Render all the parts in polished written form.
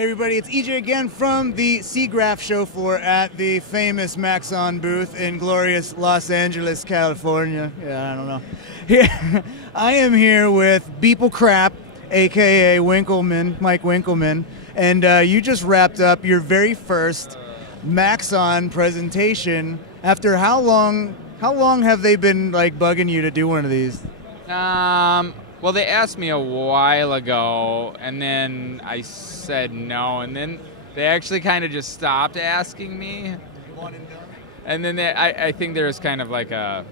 Hey everybody, it's EJ again from the Siggraph show floor at the famous Maxon booth in glorious Los Angeles, California. Yeah, I don't know. Here, I am here with Beeple Crap, aka Winkelmann, Mike Winkelmann, and you just wrapped up your very first Maxon presentation. After how long have they been like bugging you to do one of these? Well, they asked me a while ago, and then I said no, and then they actually kind of just stopped asking me. And then I think there was kind of like a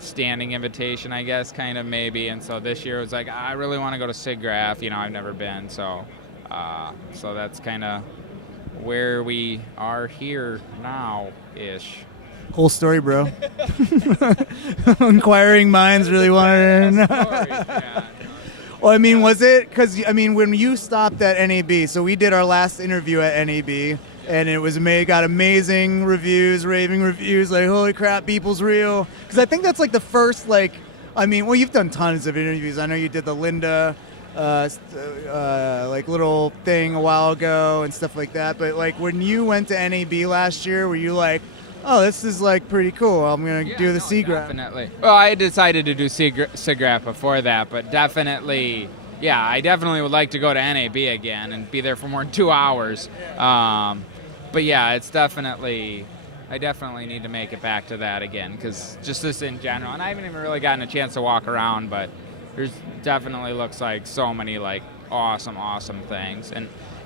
standing invitation, I guess, kind of maybe. And so this year it was like, I really want to go to Siggraph. You know, I've never been, so that's kind of where we are here now-ish. Whole story, bro. Inquiring minds really wanted to know. Yeah. Well, I mean, was it because when you stopped at NAB, so we did our last interview at NAB, and it was got amazing reviews, raving reviews, like holy crap, Beeple's real. Because I think that's like the first you've done tons of interviews. I know you did the Linda like little thing a while ago and stuff like that. But like when you went to NAB last year, were you like, oh, this is like pretty cool, I'm going to do the Siggraph? Definitely. Well, I decided to do Siggraph before that, but definitely, yeah, I definitely would like to go to NAB again and be there for more than 2 hours. But yeah, it's definitely, I definitely need to make it back to that again, because just this in general, and I haven't even really gotten a chance to walk around, but there's definitely looks like so many like awesome things.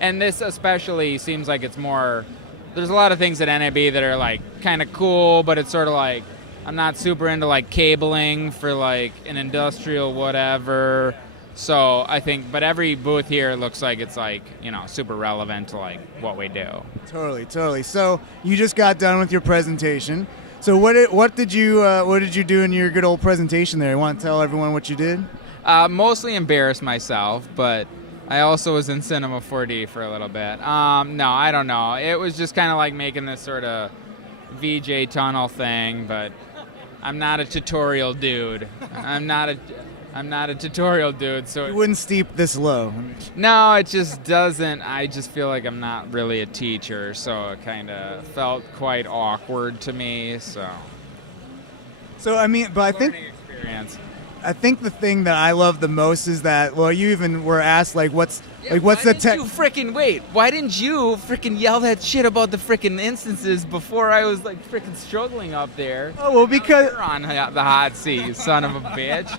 And this especially seems like it's more, there's a lot of things at NAB that are like kind of cool, but it's sort of like I'm not super into like cabling for like an industrial whatever. So I think, but every booth here looks like it's like, you know, super relevant to like what we do. Totally. So you just got done with your presentation. So what did you do in your good old presentation there? You want to tell everyone what you did? Mostly embarrass myself, but I also was in Cinema 4D for a little bit. No, I don't know. It was just kind of like making this sort of VJ tunnel thing, but I'm not a tutorial dude. I'm not a tutorial dude, so you wouldn't steep this low. No, it just doesn't. I just feel like I'm not really a teacher, so it kind of felt quite awkward to me. So I mean, but I think the thing that I love the most is that, well, you even were asked what's the tech. Why didn't you freaking yell that shit about the freaking instances before I was like freaking struggling up there? Oh, well, because you're on the hot seat, you son of a bitch.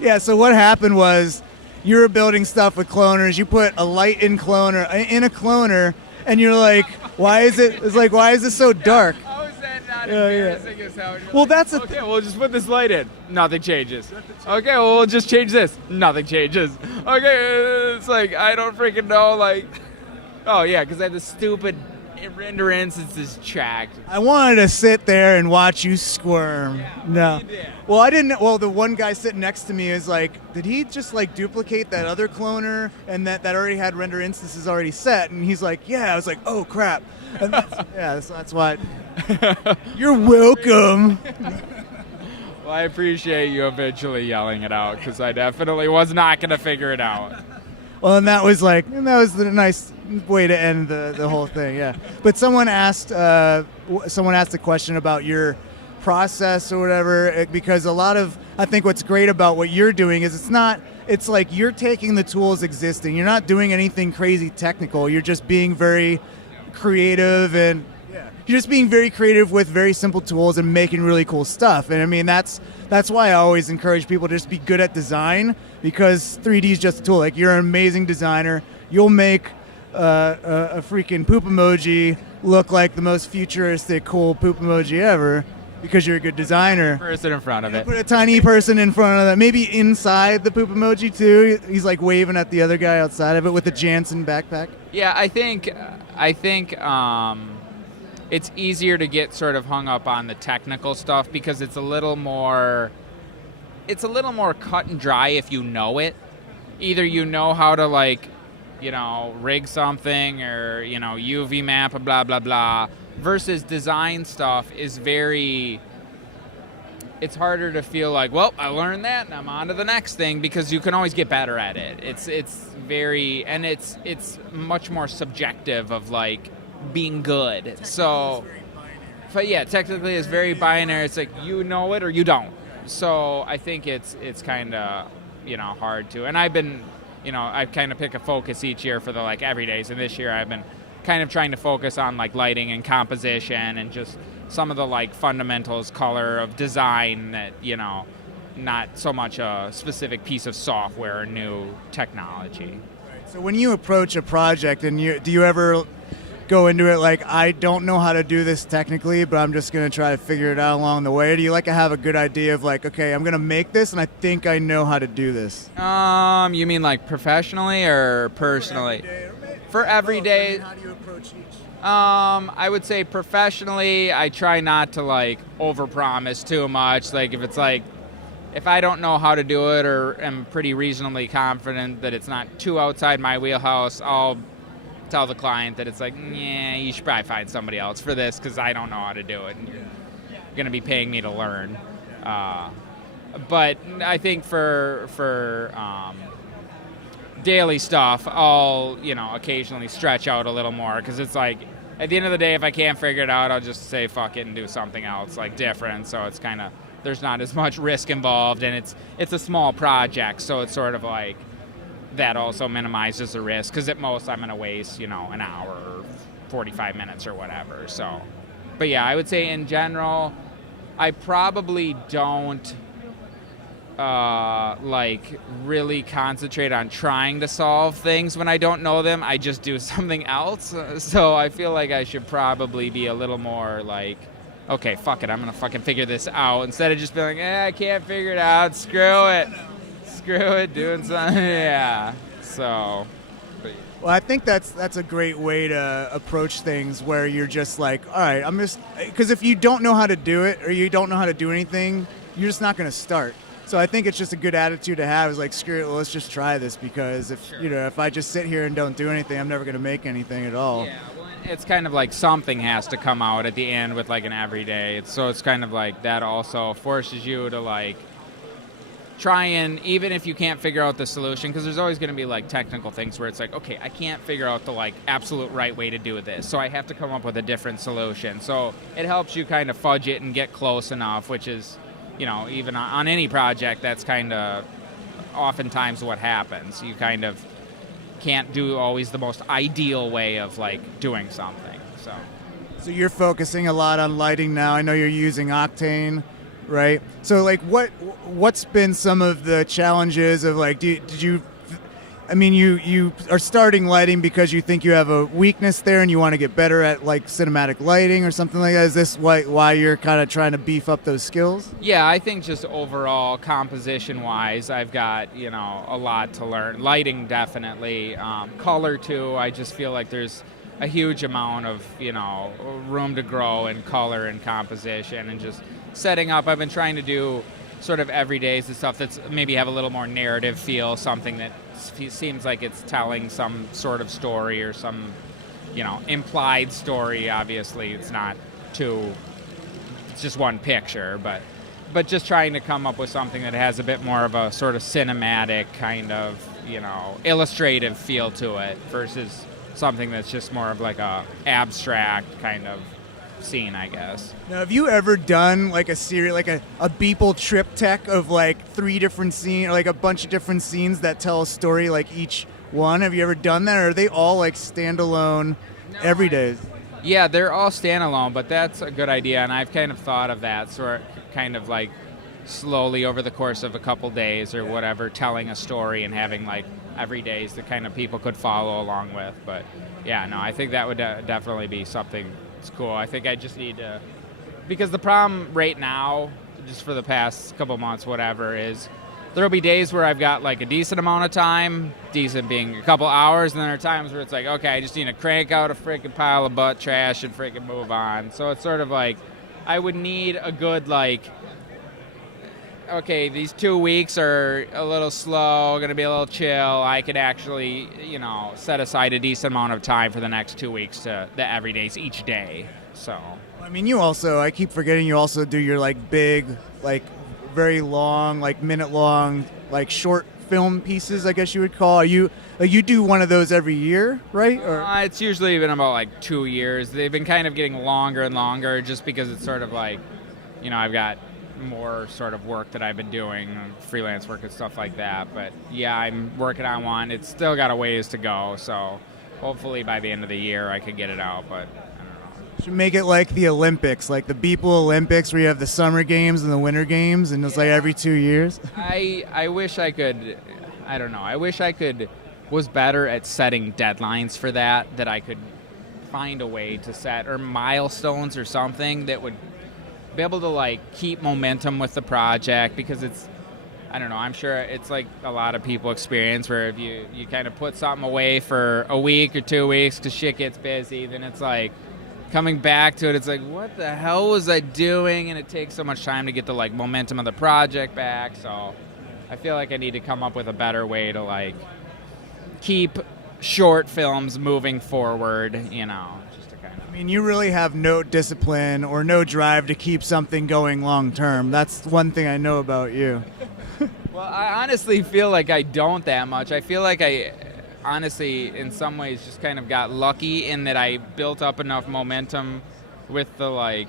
Yeah, so what happened was you were building stuff with cloners. You put a light in a cloner, and you're like, why is this so dark? How is that not embarrassing as hell? Well, that's okay, we'll just put this light in. Nothing changes. Okay, well, we'll just change this. Nothing changes. Okay, it's like, I don't freaking know, like, oh, yeah, because I have this stupid render instances tracked. I wanted to sit there and watch you squirm. Yeah, no. Well, I didn't. Well, the one guy sitting next to me is like, did he just like duplicate that other cloner and that already had render instances already set? And he's like, yeah. I was like, oh crap. And that's why. You're welcome. Well, I appreciate you eventually yelling it out, because I definitely was not going to figure it out. Well, and that was the nice way to end the whole thing, yeah. But someone asked a question about your process or whatever, because I think what's great about what you're doing is it's like you're taking the tools existing. You're not doing anything crazy technical. You're just being very creative You're just being very creative with very simple tools and making really cool stuff. And I mean, that's why I always encourage people to just be good at design, because 3D is just a tool. Like, you're an amazing designer. You'll make a freaking poop emoji look like the most futuristic, cool poop emoji ever, because you're a good designer. Person in front of it. Put a tiny person in front of that. Maybe inside the poop emoji too. He's like waving at the other guy outside of it with a Jansen backpack. Yeah, I think it's easier to get sort of hung up on the technical stuff, because it's a little more cut and dry if you know it. Either you know how to, like, you know, rig something, or, you know, UV map, blah blah blah, versus design stuff is very, it's harder to feel like, well, I learned that and I'm on to the next thing, because you can always get better at it. It's much more subjective of like being good. So, but yeah, technically it's very binary. It's like you know it or you don't. So I think it's kind of, hard to. And I've been, I kind of pick a focus each year for the like everydays. And this year I've been kind of trying to focus on like lighting and composition and just some of the like fundamentals, color of design that, not so much a specific piece of software or new technology. Right. So when you approach a project and do you ever go into it like, I don't know how to do this technically, but I'm just going to try to figure it out along the way? Or do you like to have a good idea of like, okay, I'm going to make this and I think I know how to do this? You mean like professionally or personally? For every day. How do you approach each? I would say professionally, I try not to like overpromise too much. Like if I don't know how to do it or am pretty reasonably confident that it's not too outside my wheelhouse, I'll tell the client that it's like, yeah, you should probably find somebody else for this because I don't know how to do it. And you're going to be paying me to learn. But I think for daily stuff, I'll, occasionally stretch out a little more, because it's like, at the end of the day, if I can't figure it out, I'll just say fuck it and do something else, like different. So it's kind of, there's not as much risk involved, and it's a small project, so it's sort of like, that also minimizes the risk, because at most I'm going to waste, an hour or 45 minutes or whatever. So, but yeah, I would say in general, I probably don't really concentrate on trying to solve things when I don't know them. I just do something else. So I feel like I should probably be a little more like, okay, fuck it, I'm gonna fucking figure this out, instead of just being like, I can't figure it out, screw it, doing something. Yeah. So. Well, I think that's a great way to approach things, where you're just like, all right, because if you don't know how to do it or you don't know how to do anything, you're just not going to start. So I think it's just a good attitude to have, is like, screw it, well, let's just try this, because if I just sit here and don't do anything, I'm never going to make anything at all. Yeah, well, it's kind of like something has to come out at the end with like an everyday. So it's kind of like that also forces you to like try, and even if you can't figure out the solution, because there's always going to be like technical things where it's like, okay, I can't figure out the like absolute right way to do this, so I have to come up with a different solution. So it helps you kind of fudge it and get close enough, which is, even on any project, that's kind of oftentimes what happens. You kind of can't do always the most ideal way of like doing something. So you're focusing a lot on lighting now. I know you're using Octane, right? So like what's been some of the challenges of like, you are starting lighting because you think you have a weakness there and you want to get better at like cinematic lighting or something like that? Is this why you're kind of trying to beef up those skills? Yeah, I think just overall composition wise, I've got, a lot to learn. Lighting definitely, color too. I just feel like there's a huge amount of, room to grow in color and composition, and just setting up. I've been trying to do sort of everydays and stuff that's maybe have a little more narrative feel, something that seems like it's telling some sort of story or some, implied story. Obviously, it's just one picture, but just trying to come up with something that has a bit more of a sort of cinematic kind of, illustrative feel to it, versus something that's just more of like a abstract kind of scene, I guess. Now, have you ever done like a series, like a Beeple triptych of like 3 different scenes, or like a bunch of different scenes that tell a story, like each one? Have you ever done that, or are they all like standalone everydays? Yeah, they're all standalone, but that's a good idea, and I've kind of thought of that sort of kind of like slowly over the course of a couple days or whatever, telling a story and having like everydays that kind of people could follow along with. But yeah, no, I think that would definitely be something. It's cool. I think I just need to, because the problem right now, just for the past couple months, whatever, is there'll be days where I've got like a decent amount of time, decent being a couple hours, and then there are times where it's like, okay, I just need to crank out a freaking pile of butt trash and freaking move on. So it's sort of like, I would need a good like, okay, these 2 weeks are a little slow, going to be a little chill. I could actually, set aside a decent amount of time for the next 2 weeks to the everydays each day. So, I mean, I keep forgetting you also do your like big like very long, like minute long, like short film pieces, I guess you would call. Are you like you do one of those every year, right? Or It's usually been about like 2 years. They've been kind of getting longer and longer just because it's sort of like, I've got more sort of work that I've been doing, freelance work and stuff like that. But yeah, I'm working on one. It's still got a ways to go, so hopefully by the end of the year I could get it out, but I don't know. should make it like the Olympics, like the Beeple Olympics, where you have the summer games and the winter games, and it's like every 2 years. I wish I could, I don't know, I wish I was better at setting deadlines for that I could find a way to set, or milestones or something that would be able to like keep momentum with the project, because it's, I don't know, I'm sure it's like a lot of people experience where if you kind of put something away for a week or 2 weeks because shit gets busy, then it's like coming back to it, it's like, what the hell was I doing? And it takes so much time to get the like momentum of the project back. So I feel like I need to come up with a better way to like keep short films moving forward, just to kind of. I mean, you really have no discipline or no drive to keep something going long term. That's one thing I know about you. Well, I honestly feel like I don't that much. I feel like I honestly, in some ways, just kind of got lucky in that I built up enough momentum with the like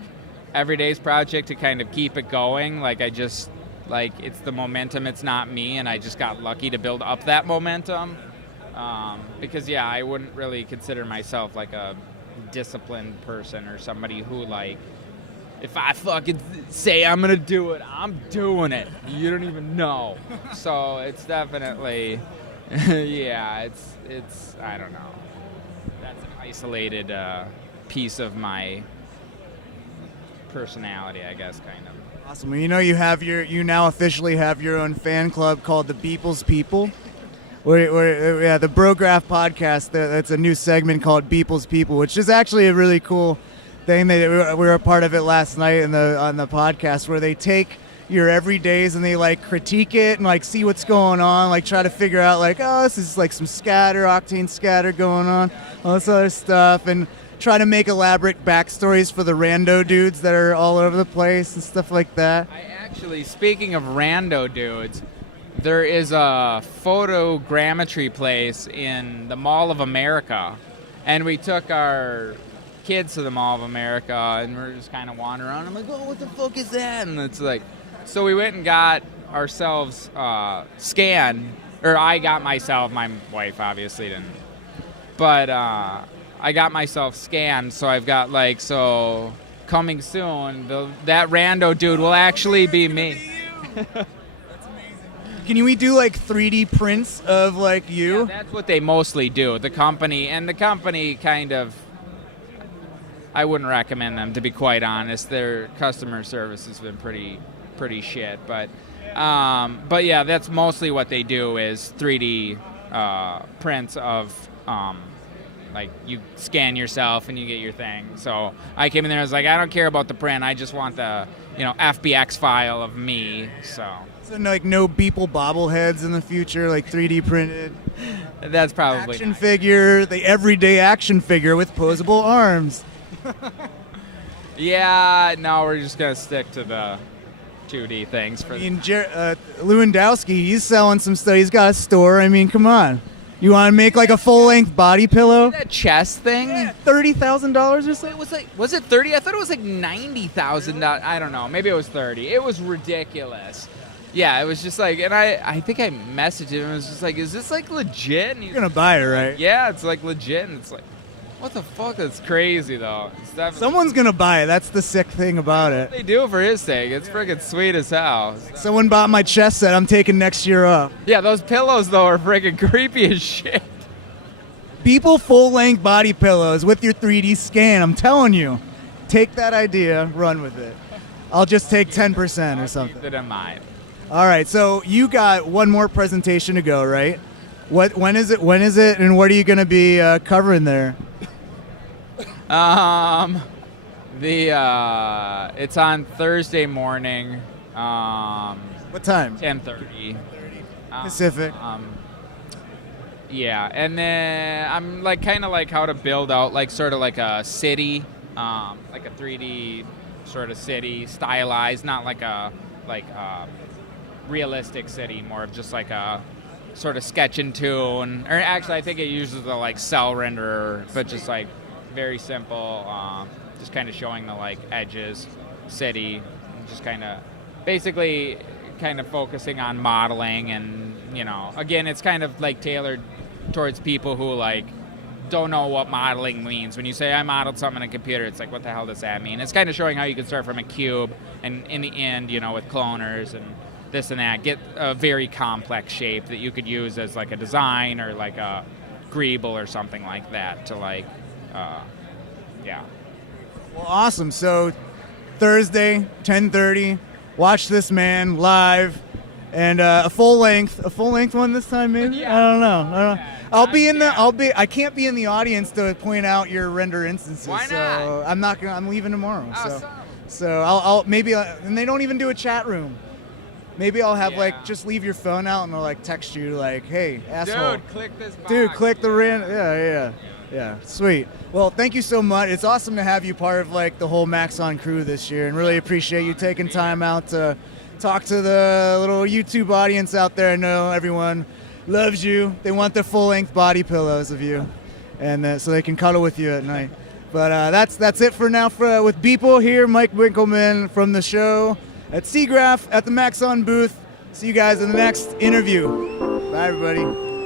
Everyday's project to kind of keep it going. Like I just, like, it's the momentum, it's not me, and I just got lucky to build up that momentum. Because yeah, I wouldn't really consider myself like a disciplined person or somebody who like, if I fucking say I'm gonna do it, I'm doing it. You don't even know. So it's definitely, yeah, it's I don't know. That's an isolated piece of my personality, I guess, kind of. Awesome. Well, you now officially have your own fan club called the Beeple's People. Where the Brograph podcast, that's a new segment called Beeple's People, which is actually a really cool thing. That we were a part of it last night on the podcast, where they take your everydays and they like critique it and like see what's going on, like try to figure out like, oh, this is like some octane scatter going on, all this other stuff, and try to make elaborate backstories for the rando dudes that are all over the place and stuff like that. Speaking of rando dudes, there is a photogrammetry place in the Mall of America, and we took our kids to the Mall of America, and we're just kind of wandering around. I'm like, oh, what the fuck is that? And it's like, so we went and got ourselves scanned, or I got myself, my wife obviously didn't, but I got myself scanned, so I've got like, so coming soon, that rando dude will actually be me. Can we do like 3D prints of like you? Yeah, that's what they mostly do. The company kind of, I wouldn't recommend them, to be quite honest. Their customer service has been pretty shit. But yeah, that's mostly what they do is 3D prints of like you scan yourself and you get your thing. So I came in there, I was like, I don't care about the print. I just want the FBX file of me. So like no Beeple bobbleheads in the future, like 3D printed. That's probably action figure, the everyday action figure with posable arms. Yeah, no, we're just gonna stick to the 2D things. Lewandowski, he's selling some stuff. He's got a store. I mean, come on. You want to make like a full-length body pillow? That chest thing? Yeah, $30,000 or something? Was it 30? I thought it was like $90,000. I don't know. Maybe it was 30. It was ridiculous. Yeah, it was just like, and I think I messaged him and was just like, is this like legit? And you're going to buy it, right? Yeah, it's like legit. And it's like, what the fuck? That's crazy, though. Someone's going to buy it. That's the sick thing about it. They do for his sake. It's freaking sweet as hell. Someone bought my chess set I'm taking next year up. Yeah, those pillows, though, are freaking creepy as shit. Beeple full-length body pillows with your 3D scan. I'm telling you. Take that idea, run with it. I'll just take 10% or something. Keep it in mind. All right, so you got one more presentation to go, right? When is it, and what are you going to be covering there? It's on Thursday morning. What time? 10:30. Pacific. Yeah, and then I'm like kind of like how to build out like sort of like a city, like a 3D sort of city, stylized, not like a like realistic city, more of just like a sort of sketch and tune. Or actually, I think it uses the like cell renderer, but just like very simple, just kind of showing the like edges, city, and just kind of basically kind of focusing on modeling. And again, it's kind of like tailored towards people who like don't know what modeling means. When you say I modeled something in a computer, it's like, what the hell does that mean? It's kind of showing how you can start from a cube and in the end, with cloners and this and that, get a very complex shape that you could use as like a design or like a greeble or something like that to like, yeah. Well, awesome. So Thursday, 10:30, watch this man live, and a full length one this time, maybe. Yeah. I don't know. I can't be in the audience to point out your render instances. Why not? So I'm leaving tomorrow. Awesome. So I'll maybe, and they don't even do a chat room. Maybe I'll have like just leave your phone out and they'll like text you like, hey, asshole. Dude, click this box. Dude, click the random. Yeah, sweet. Well, thank you so much. It's awesome to have you part of like the whole Maxon crew this year, and really appreciate you taking time out to talk to the little YouTube audience out there. I know everyone loves you. They want their full-length body pillows of you, and so they can cuddle with you at night. But that's it for now with Beeple here. Mike Winkelmann from the show at Siggraph at the Maxon booth. See you guys in the next interview. Bye, everybody.